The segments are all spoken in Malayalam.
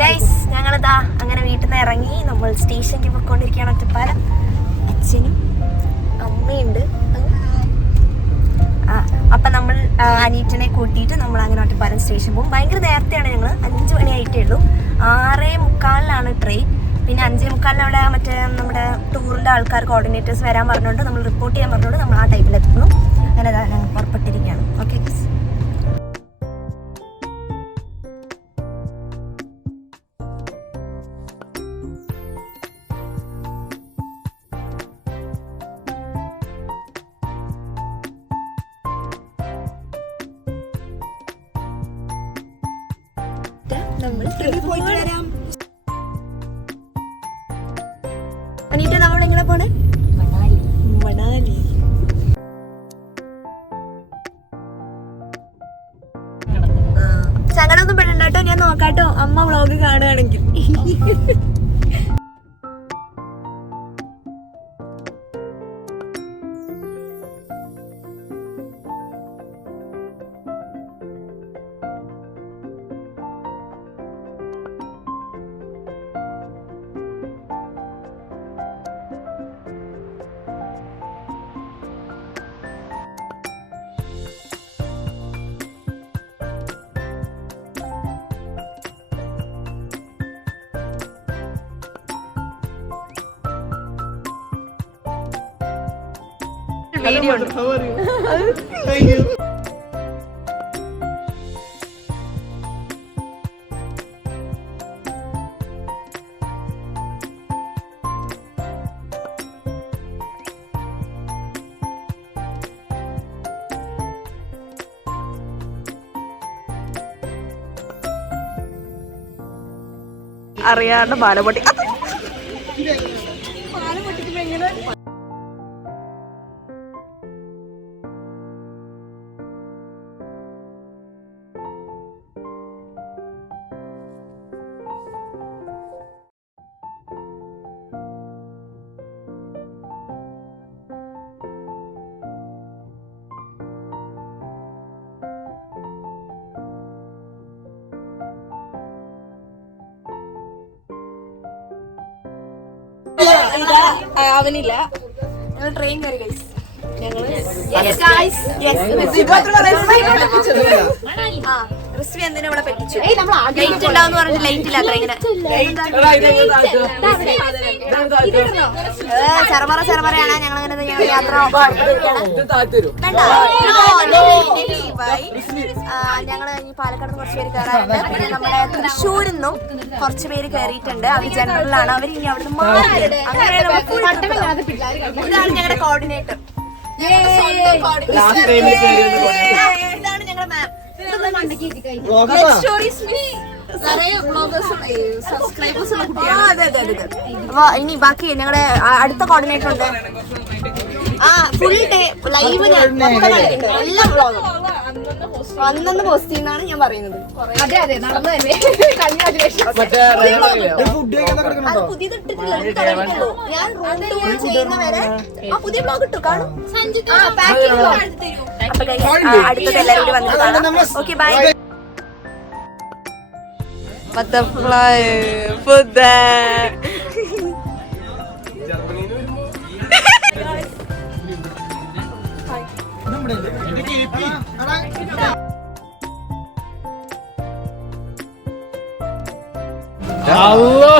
ഗൈസ് ഞങ്ങളിതാ അങ്ങനെ വീട്ടിൽ നിന്ന് ഇറങ്ങി നമ്മൾ സ്റ്റേഷനിലേക്ക് പോയിക്കൊണ്ടിരിക്കുകയാണ്. ഒറ്റപ്പാലം. അച്ഛനും അമ്മയുണ്ട്. അപ്പം നമ്മൾ അനീറ്റനെ കൂട്ടിയിട്ട് നമ്മൾ അങ്ങനെ ഒറ്റപ്പാലം സ്റ്റേഷൻ പോകും. ഭയങ്കര നേരത്തെയാണ്. ഞങ്ങൾ 5 മണിയായിട്ടേ ഉള്ളൂ. 6:45 ട്രെയിൻ. പിന്നെ 5:45 അവിടെ മറ്റേ നമ്മുടെ ടൂറിൻ്റെ ആൾക്കാർ കോർഡിനേറ്റേഴ്സ് വരാൻ പറഞ്ഞുകൊണ്ട് നമ്മൾ റിപ്പോർട്ട് ചെയ്യാൻ പറഞ്ഞുകൊണ്ട് നമ്മൾ ആ ടൈമിൽ എത്തുന്നു. അങ്ങനെ ഞങ്ങൾ പുറപ്പെട്ടിരിക്കുകയാണ്. Okay guys. അനീറ്റ നമ്മളെങ്ങനെ പോണേ? മണാലി. സങ്കടമൊന്നും പെടണ്ട കേട്ടോ, ഞാൻ നോക്കാട്ടോ അമ്മ വ്ളോഗ് കാണുകയാണെങ്കിൽ. വീഡിയോ ഉണ്ട്. അറിയാണ്ട് പാലപ്പൊട്ടി പാലപ്പൊട്ടിക്കുമ്പോ എങ്ങനെ അവനില്ല. ഞങ്ങൾ ട്രെയിൻ കയറി ഗൈസ്. റിസ്വി എന്തിനാ ഇവിടെ പറ്റിച്ചു? ലൈറ്റ് ഉണ്ടാവും പറഞ്ഞിട്ട് ലൈറ്റ് ഇല്ല അത്ര. ഇങ്ങനെ ചെറുപറയാണ് ഞങ്ങൾ ഇങ്ങനെ യാത്ര. ഞങ്ങള് ഈ പാലക്കാട് കുറച്ച് പേര് കയറാറുണ്ട്. പിന്നെ നമ്മുടെ തൃശ്ശൂരിൽ നിന്നും കുറച്ച് പേര് കയറിയിട്ടുണ്ട്. അവർ ജനറലാണ്. അവർ ഇനി അവിടുന്ന് മാറി. അങ്ങനെ ഇതാണ് ഞങ്ങളുടെ കോർഡിനേറ്റർ. ഇതാണ് ഞങ്ങളുടെ മാം. അപ്പൊ ഇനി ബാക്കി ഞങ്ങളുടെ അടുത്ത കോർഡിനേറ്റർ ഉണ്ട്. ഫുൾ ഡേ ലൈവ് എല്ലാം വ്ളോഗും അന്നന്ന് പോസ്റ്റ് ചെയ്യുന്നതാണ് ഞാൻ പറയുന്നത്. അതെ അതെ നടന്നു തന്നെ. അത് പുതിയത് ഇട്ടിട്ടില്ല. ഞാൻ റൂം ടൂർ ചെയ്യുന്നവരെ ആ പുതിയ ബ്ലോഗ് ഇട്ടു കാണും. അടുത്തത് എല്ലാവരും കൂടി വന്നിട്ട് കാണാം. Okay bye. Butterfly food. Allah.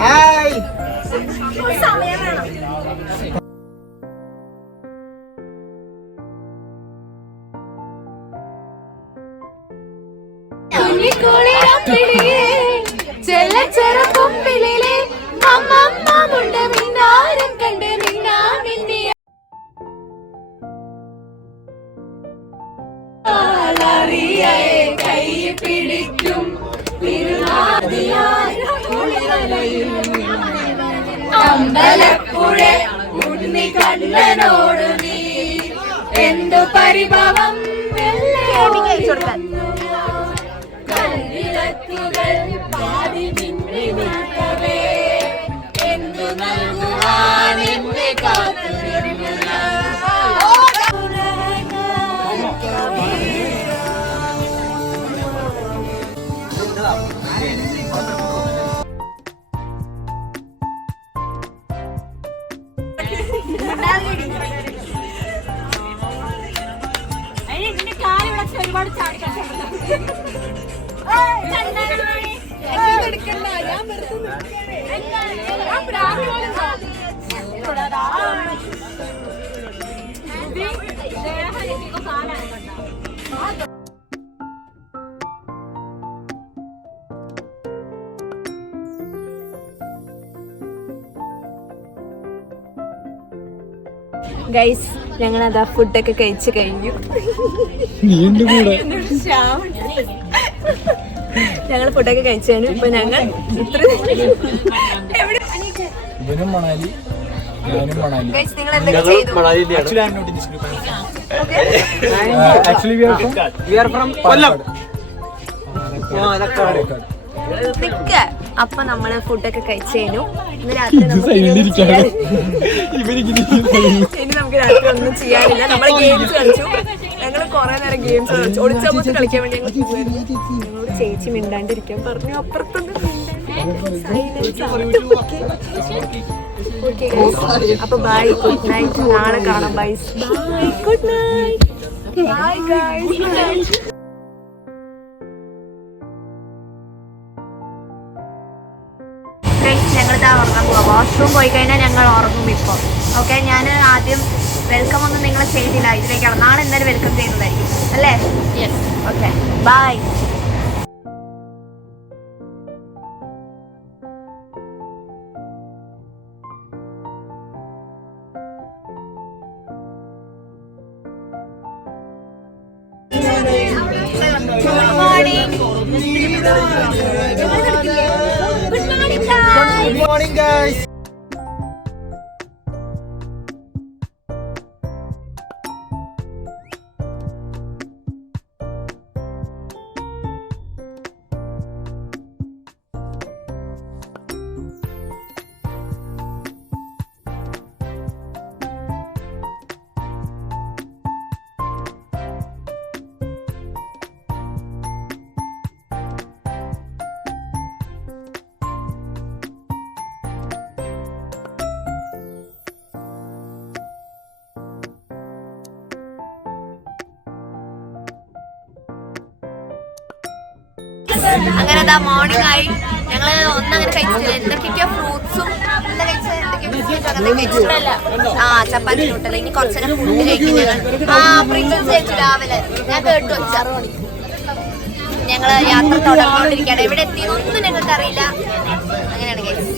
Hai. ചെറുക്കൊമ്പിലെ അമ്മമ്മ മുണ്ട മിന്നാരം കണ്ട് മിന്നാമിന്നെ കൈ പിടിക്കും അമ്പലപ്പുഴ ഉണ്ണി കണ്ണനോട് നീ എന്തു പരിഭവം കണ്ണിലത്തുകൾ ഗൈസ്, ഞങ്ങളതാ ഫുഡൊക്കെ കഴിച്ചു കഴിഞ്ഞു. ഞങ്ങൾ ഫുഡൊക്കെ കഴിച്ചു കഴിഞ്ഞു. ഇപ്പൊ ഞങ്ങൾ നിങ്ങൾ എന്തൊക്കെ ചെയ്തു? അപ്പൊ നമ്മള് ഫുഡൊക്കെ കഴിച്ചു കഴിഞ്ഞു. ഇന്ന് രാത്രി ഇനി നമുക്ക് രാത്രി ഒന്നും ചെയ്യാനില്ല. നമ്മൾ ഗെയിംസ് കളിച്ചു. ഞങ്ങൾ കുറെ നേരം ഗെയിംസ് കളിച്ചു. ഒളിച്ചോമൂത്ത് കളിക്കാൻ വേണ്ടി ഞങ്ങളോട് ചേച്ചി മിണ്ടാണ്ടിരിക്കാൻ പറഞ്ഞു. അപ്പുറത്തൊന്നും അപ്പൊ ബൈ, ഗുഡ് നൈറ്റ്. നാളെ കാണാം. Bye, good night. Bye guys. ഞങ്ങളിതാ ഉറങ്ങാൻ പോവാം. വാഷ്റൂം പോയി കഴിഞ്ഞാൽ ഞങ്ങൾ ഉറങ്ങും ഇപ്പോൾ. ഓക്കെ, ഞാൻ ആദ്യം വെൽക്കം ഒന്നും നിങ്ങൾ ചെയ്തില്ല. ഇതിലേക്കാണ് നാളെ എന്തായാലും വെൽക്കം ചെയ്യുന്നതായിരിക്കും അല്ലേ? Okay, bye. Good morning. Good morning, guys. അങ്ങനെ അതാ മോർണിംഗ് ആയി. ഞങ്ങള് ഒന്നങ്ങനെ കഴിച്ചില്ല. എന്തൊക്കെയൊക്കെയോ ഫ്രൂട്ട്സും ചപ്പാത്തി കൂട്ടല്ല. ഇനി കുറച്ചേരം ഫുഡ് കഴിക്കും ഞങ്ങൾ. പ്രിൻസസ് കഴിച്ചു രാവിലെ. ഞാൻ കേട്ടു വെച്ച ഞങ്ങള് യാത്ര തുടർന്നുകൊണ്ടിരിക്കുകയാണ്. എവിടെ എത്തിയെന്നൊന്നും ഞങ്ങൾക്ക് അറിയില്ല. അങ്ങനെയാണ് കഴിച്ചത്.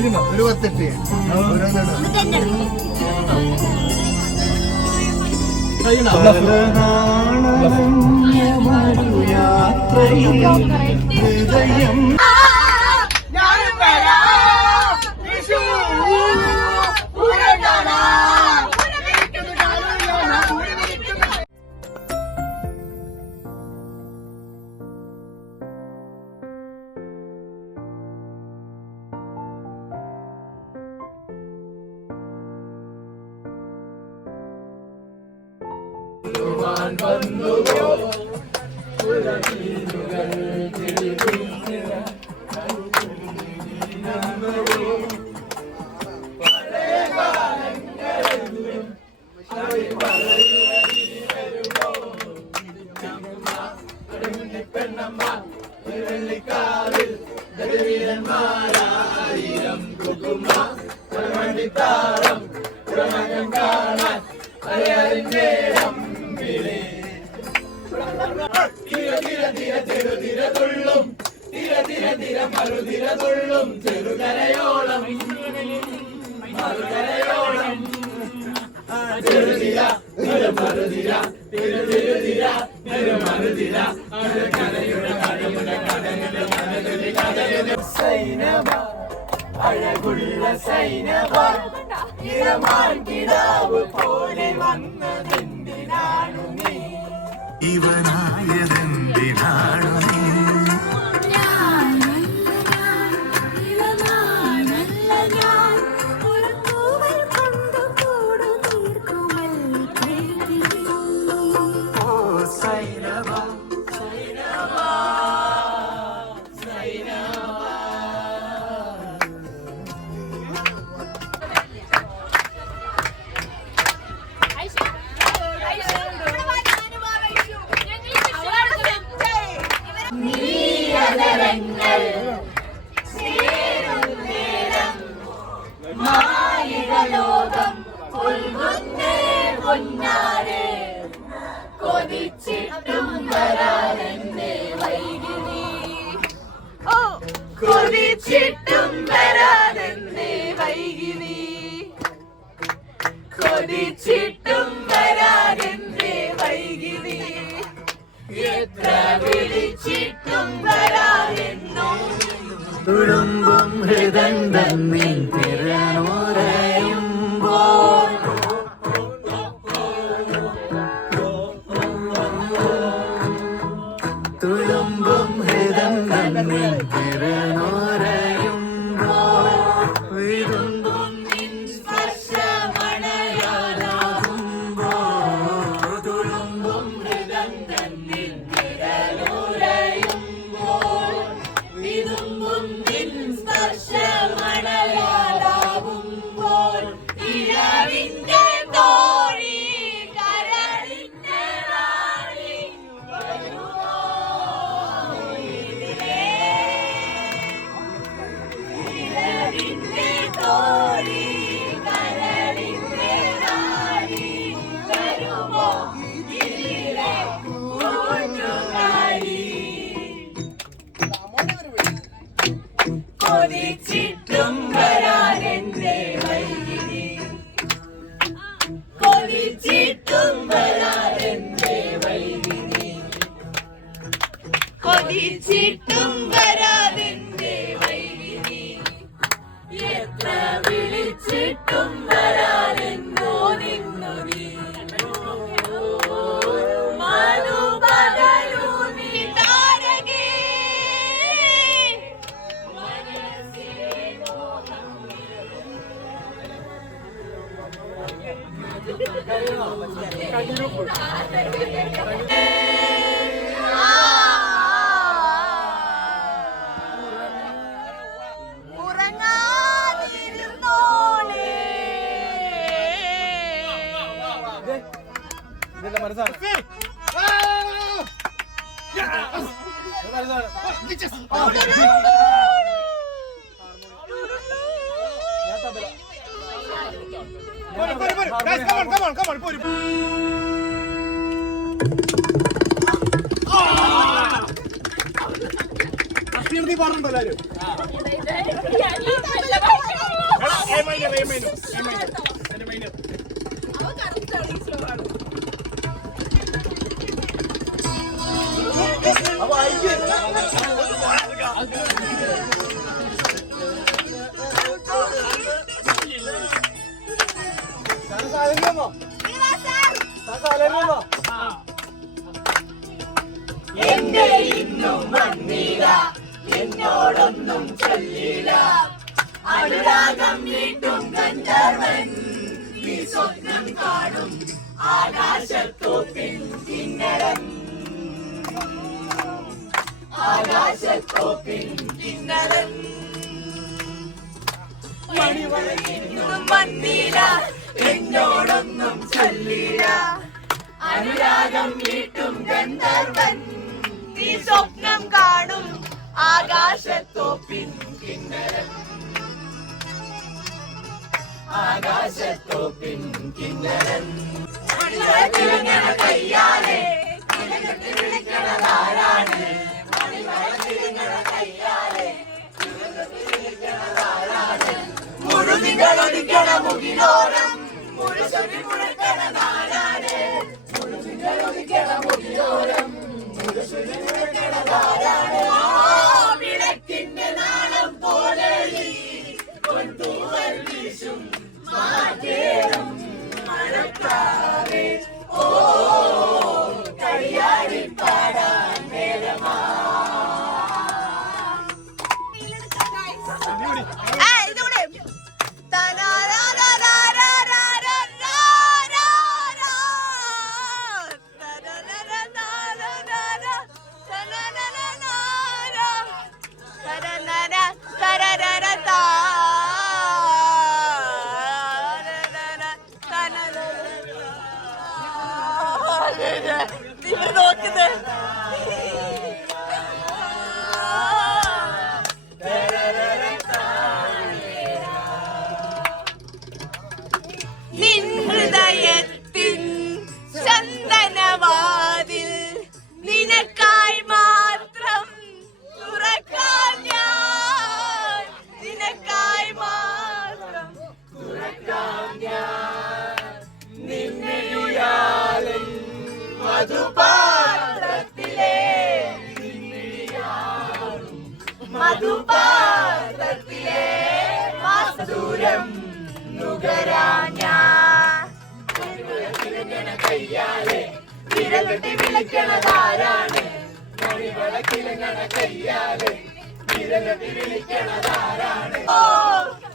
ഒരു 10 ചെറുതിര സൈനബ അഴകുള്ള സൈനബ ഇളമാൻ കിടാവ് പോലെ വന്നതെന്തിനാണു നീ ഇവനായതെന്തിനാണു നീ ലോകം കൊൽകുന്നേ പൊന്നാരെ കൊതിച്ചിട്ടും വരാനെന്നെ വൈകിനി കൊതിച്ചിട്ടും വരാനെന്നെ വൈകിനി കൊതിച്ചിട്ടും വരാനെന്നെ വൈകിനി എത്ര വിളിച്ചിട്ടും വരാനെന്നോ തുളുമ്പും ഹൃദന്തം നീ തിരനുറയുമ്പോൾ തുളുമ്പും ഹൃദന്തം നീ തിരനുറയുമ്പോൾ വിതുമ്പും നിൻ സ്പർശമണയാകുമ്പോൾ തുളുമ്പും ഹൃദന്തം നീ തിരനുറയുമ്പോൾ വിതുമ്പും നിൻ സ്പർശമണയാകുമ്പോൾ ഇരവിന്റെ തോഴി കരളിന്റെ റാണി വരുമോ ഇരവിന്റെ തോഴി കരളിന്റെ റാണി വരുമോ ഇതിലെ കൂട്ടുകാരി കൊതിച്ചിട്ടും വരാനെന്റെ വൈകിനി കൊതിച്ചിട്ടും വരാനെന്റെ വൈകിനി കൊതിച്ചിട്ടും വരാനെന്റെ വൈകിനി എത്ര വിളിച്ചിട്ടും വരാനെന്നോ നിന്നു നീ മധുപകലു നീ താരകേ എന്റെ ഇന്നും വന്നില്ല എന്നോടൊന്നും ചൊല്ലില്ല അനുരാഗം വീട്ടും ഗന്ധർവൻ ഈ സ്വപ്നം കാണും ആകാശത്തോപ്പിൻ കിന്നരൻ ആകാശത്തോപ്പിൻ കിന്നരൻ ഇന്നും വന്നില്ല എന്നോടൊന്നും ചൊല്ലില്ല അനുരാഗം വീട്ടും ഗന്ധർവൻ ഈ സ്വപ്നം കാണും ആകാശത്തോപ്പിൻ കിന്നരൻ ആകാശത്തോപ്പിൻ കിന്നരൻ മണിവരത്തിലിങ്ങണ കയ്യാലെ വിളിക്കണതാരാണ് മണിവരത്തിലിങ്ങണ കയ്യാലെ വിളിക്കണതാരാണ് മുഴുതികളൊടിക്കണ മുകിലോരം മുഴുചൊടി മുഴക്കണതാരാണ് മുഴുതികളൊടിക്കണ മുകിലോരം മധുരം നുകരാൻ ഞാൻ. കയ്യാലെ വിരലൊട്ടി വിളിക്കണതാരാണ്? മണിവിളക്കിലങ്ങണ കയ്യാലെ വിരലൊട്ടി വിളിക്കണതാരാണ്? ഓ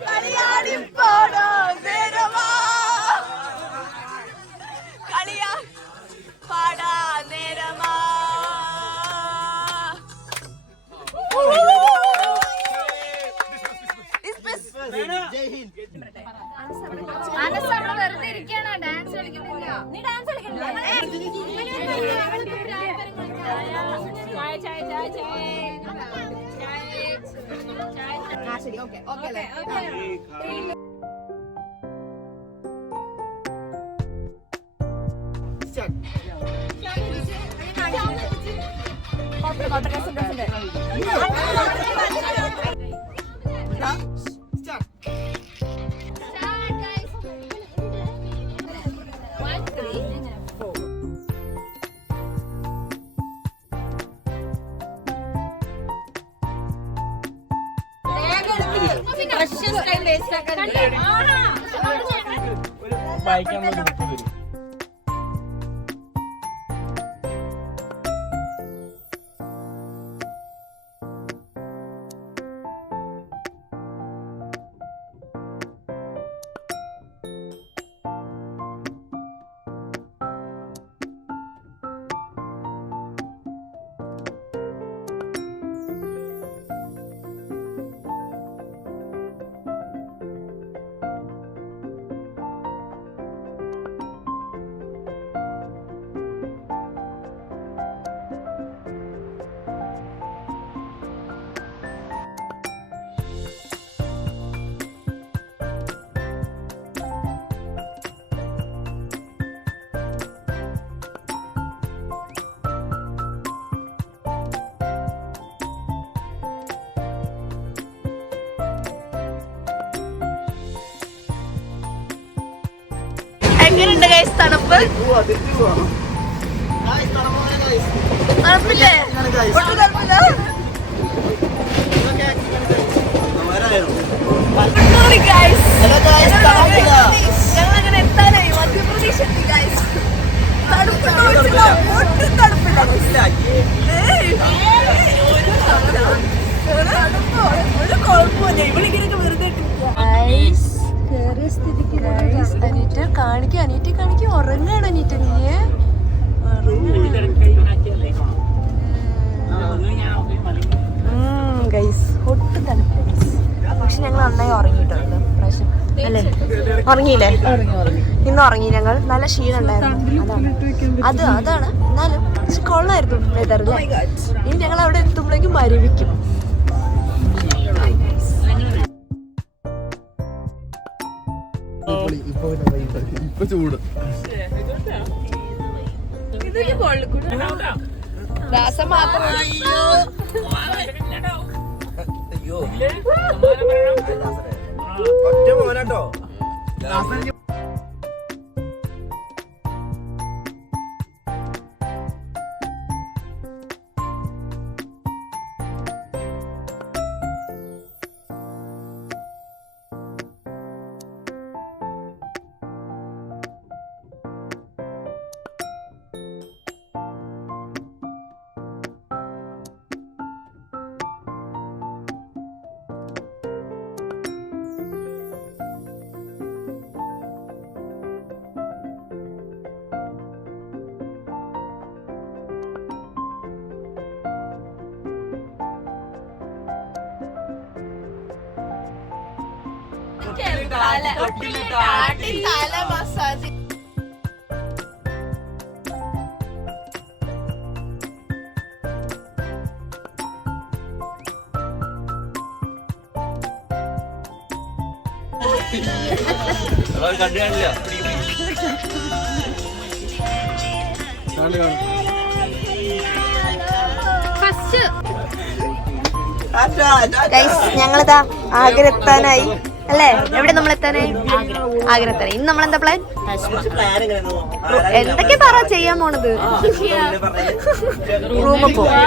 കളിയാടിപ്പാടോ നേരമാ, കളിയാ പാടാ നേരമാ. വെറുതെ ഇരിക്കാണ്, ഡാൻസ് കളിക്കുന്നില്ല. നീ ഡാൻസ് ശരി, ഓക്കെ ഓക്കെ അല്ലേ? എങ്ങനെയുണ്ട് ഗൈസ് തണുപ്പ്? തണുപ്പില്ലേ? ഒട്ടും തണുപ്പില്ല. ഞങ്ങളങ്ങനെ എത്താനായി മധ്യപ്രദേശ് എത്തി ഗൈസ്. തണുപ്പുണ്ടോ? ഒട്ടും തണുപ്പില്ല. ഒരു കുഴപ്പമില്ല. ഇവളിങ്ങനെയൊക്കെ വെറുതെ അനീറ്റ കാണിക്കും, അനീറ്റ കാണിക്കും. ഉറങ്ങാണ് അനീറ്റ. നീയെ ഒട്ടും തണുപ്പില്ല. പക്ഷെ ഞങ്ങൾ നന്നായി ഉറങ്ങിയിട്ടുണ്ട് പ്രാവശ്യം അല്ലേ? ഉറങ്ങിയില്ലേ? ഇന്ന് ഉറങ്ങി ഞങ്ങൾ. നല്ല ക്ഷീണം ഉണ്ടായിരുന്നു. അതാണ് എന്നാലും കൊള്ളായിരുന്നു വെതറില്ലേ. ഇനി ഞങ്ങൾ അവിടെ എത്തുമ്പോഴേക്കും മരവിക്കും. ഇപ്പൊ ചൂട് രസം മാത്രം. ഒറ്റ മോനാട്ടോ. തല മസാജ്. ഞങ്ങളിതാ ആഗ്ര എത്താനായി അല്ലേ? എവിടെ നമ്മൾ എത്താനായി? ആഗ്ര എത്താനായി. ഇന്ന് നമ്മളെന്താ പ്ലാൻ? എന്തൊക്കെ പറ ചെയ്യാൻ പോണത്? റൂമിൽ പോവാ,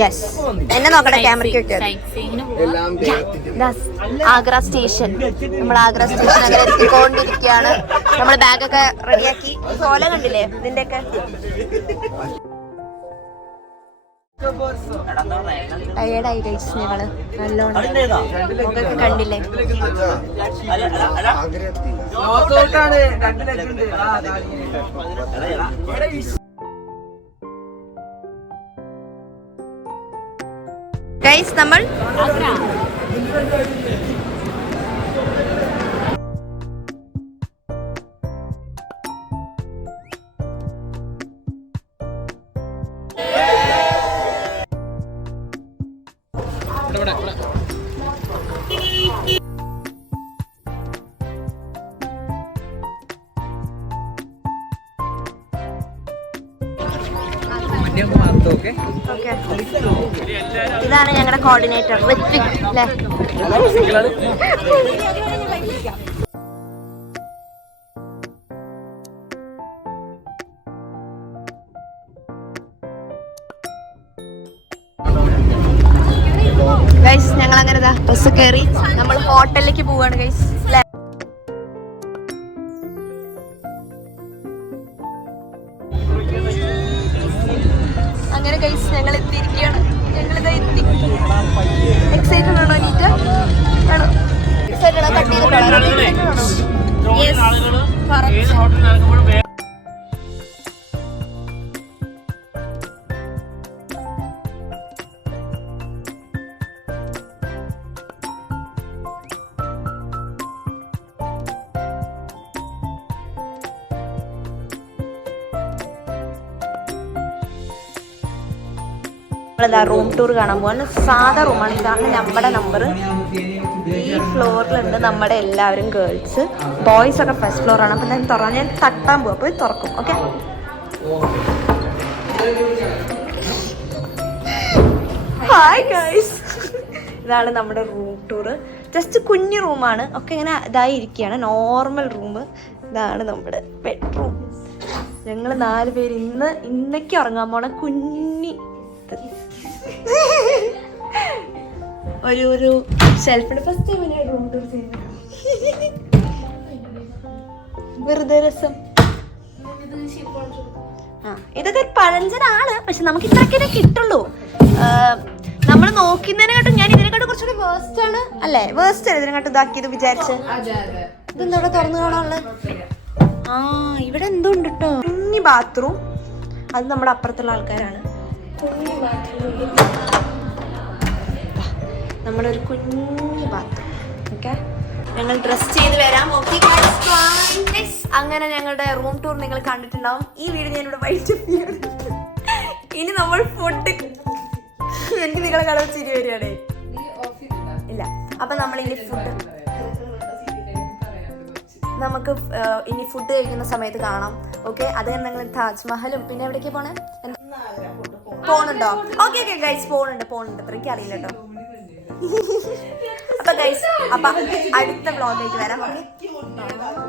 യെസ്, എന്നെ നോക്കട്ടെ ക്യാമറയ്ക്ക് വെക്കാൻ. ആഗ്ര സ്റ്റേഷൻ, നമ്മൾ ആഗ്ര സ്റ്റേഷൻ അങ്ങനെ എത്തിക്കൊണ്ടിരിക്കുകയാണ്. നമ്മൾ ബാഗൊക്കെ റെഡിയാക്കി. സോല കണ്ടില്ലേ ഇതിന്റെയൊക്കെ? ടയേർഡായി കഴിച്ചു ഞങ്ങള് നല്ലോണം. മുഖമൊക്കെ കണ്ടില്ലേ? ഗൈസ് നമ്മൾ ഇതാണ് ഞങ്ങളുടെ കോർഡിനേറ്റർ ഋത്വിക് അല്ലേ? ഗൈസ് ഞങ്ങൾ അങ്ങനെ ബസ് കയറി നമ്മൾ ഹോട്ടലിലേക്ക് പോവാണ് ഗൈസ്. അങ്ങനെ ഗൈസ് ഞങ്ങൾ എത്തിയിരിക്കുകയാണ്. ഞങ്ങളിതാ എത്തി. എക്സൈറ്റഡ് ആണോ നീറ്റ? ആണോ? എക്സൈറ്റഡ് ആണോ? കട്ട് ചെയ്തിട്ടാണോ? യെസ്. നമ്മളിതാ റൂം ടൂർ കാണാൻ പോകാൻ. സാധാ റൂമാണ്. ഇതാണ് നമ്മുടെ നമ്പർ. ഈ ഫ്ലോറിലുണ്ട് നമ്മുടെ എല്ലാവരും ഗേൾസ്. ബോയ്സ് ഒക്കെ ഫസ്റ്റ് ഫ്ലോറാണ്. അപ്പം ഞാൻ തുറന്ന് ഞാൻ തട്ടാൻ പോകും. അപ്പോൾ തുറക്കും. Okay, hi guys. ഇതാണ് നമ്മുടെ റൂം ടൂർ. ജസ്റ്റ് കുഞ്ഞു റൂമാണ്. ഒക്കെ ഇങ്ങനെ ഇതായി ഇരിക്കുകയാണ്. Normal room. ഇതാണ് നമ്മുടെ ബെഡ്റൂം. ഞങ്ങൾ 4 പേര് ഇന്നേക്ക് ഉറങ്ങാൻ പോണ കുഞ്ഞി ഒരു ഷെൽഫിന് ഫസ്റ്റ് ടൈം റൂം ടൂർ ചെയ്യുന്നത്. വെറുതെ രസം. ഇതൊക്കെ ഒരു പഴഞ്ചനാണ്, പക്ഷെ നമുക്ക് ഇത്രയൊക്കെ കിട്ടുള്ളൂ. നമ്മൾ നോക്കുന്നതിനെക്കാട്ടും ഞാൻ ഇതിനെക്കാട്ടും കുറച്ചുകൂടി വേസ്റ്റ് ആണ് അല്ലേ? വേസ്റ്റ് ആണ് ഇതിനെക്കാട്ടും ഇതാക്കിയത് വിചാരിച്ച്. ഇതെന്താ ഇവിടെ തുറന്നു കാണാനുള്ളത്? ഇവിടെ എന്തോ ഉണ്ട് കേട്ടോ. കുഞ്ഞി ബാത്റൂം. അത് നമ്മുടെ അപ്പുറത്തുള്ള ആൾക്കാരാണ്. നമ്മുടെ ഒരു കുഞ്ഞു ബാത്റൂം. ഓക്കെ, ഞങ്ങൾ ഡ്രസ് ചെയ്ത് വരാം. അങ്ങനെ ഞങ്ങളുടെ റൂം ടൂർ നിങ്ങൾ കണ്ടിട്ടുണ്ടാവും. ഈ വീഡിയോ ഞാനിവിടെ വൈകിട്ട് ഇനി നമ്മൾ ഫുഡ്. എനിക്ക് നിങ്ങളെ കാണാൻ ചിരി വരികയാണേ. ഇല്ല, അപ്പൊ നമ്മൾ ഇനി ഫുഡ് നമുക്ക് ഇനി ഫുഡ് കഴിക്കുന്ന സമയത്ത് കാണാം. ഓക്കെ, അത് തന്നെ ഞങ്ങൾ താജ്മഹലും പിന്നെ എവിടേക്കാ പോണേ? പോണുണ്ടോ? ഓക്കെ ഓക്കെ ഗൈസ്, പോണുണ്ട്. അത്രയ്ക്ക് അറിയില്ല കേട്ടോ. അപ്പൊ ഗൈസ്, അപ്പൊ അടുത്ത വ്ളോഗായിട്ട് വരാം. ഓക്കെ.